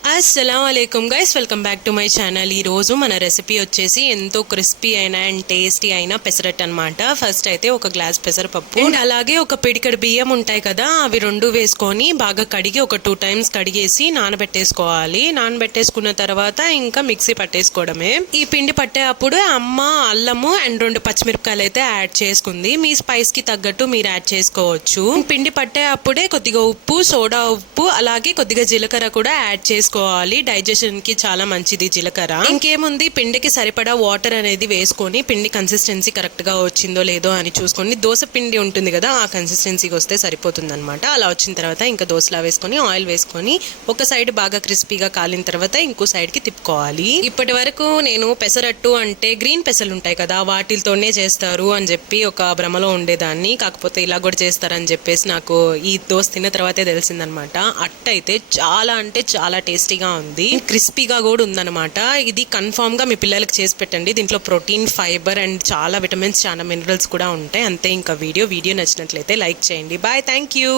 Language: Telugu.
అస్సలాముఅలైకుం guys, welcome back to my channel. ఈ రోజు మన రెసిపీ వచ్చేసి ఎంతో క్రిస్పీ అయిన అండ్ టేస్టీ అయిన పెసరట్ అనమాట. ఫస్ట్ అయితే ఒక గ్లాస్ పెసరపప్పు అండ్ అలాగే ఒక పిడికెడు బియ్యం ఉంటాయి కదా, అవి రెండు వేసుకొని బాగా కడిగి ఒక 2 times కడిగేసి నానబెట్టేసుకోవాలి. నానబెట్టేసుకున్న తర్వాత ఇంకా మిక్సీ పట్టేసుకోవడమే. ఈ పిండి పట్టే అప్పుడు అమ్మ అల్లము అండ్ 2 పచ్చిమిరపకాయలు అయితే యాడ్ చేసుకుంది. మీ స్పైస్ కి తగ్గట్టు మీరు యాడ్ చేసుకోవచ్చు. పిండి పట్టే అప్పుడే కొద్దిగా ఉప్పు, సోడా ఉప్పు, అలాగే కొద్దిగా జీలకర్ర కూడా యాడ్ చేసుకోవాలి. డైజెషన్ కి చాలా మంచిది జీలకర్ర. ఇంకేముంది, పిండికి సరిపడా వాటర్ అనేది వేసుకొని పిండి కన్సిస్టెన్సీ కరెక్ట్ గా వచ్చిందో లేదో అని చూసుకొని, దోశ పిండి ఉంటుంది కదా ఆ కన్సిస్టెన్సీకి వస్తే సరిపోతుంది అనమాట. అలా వచ్చిన తర్వాత ఇంకా దోశలా వేసుకొని ఆయిల్ వేసుకొని ఒక సైడ్ బాగా క్రిస్పీగా కాలిన తర్వాత ఇంకో సైడ్ కి తిప్పుకోవాలి. ఇప్పటి వరకు నేను పెసరట్టు అంటే గ్రీన్ పెసలు ఉంటాయి కదా వాటితోనే చేస్తారు అని చెప్పి ఒక భ్రమలో ఉండేదాన్ని. కాకపోతే ఇలా కూడా చేస్తారని చెప్పేసి నాకు ఈ దోశ తిన్న తర్వాతే తెలిసిందనమాట. అట్ట అయితే చాలా అంటే చాలా టేస్టీగా ఉంది, క్రిస్పీగా కూడా ఉందన్నమాట. ఇది కన్ఫామ్ గా మీ పిల్లలకి చేసి పెట్టండి. దీంట్లో ప్రోటీన్, ఫైబర్ అండ్ చాలా విటమిన్స్, చాలా మినరల్స్ కూడా ఉంటాయి. అంతే. ఇంకా వీడియో నచ్చినట్లయితే లైక్ చేయండి. Bye, thank you.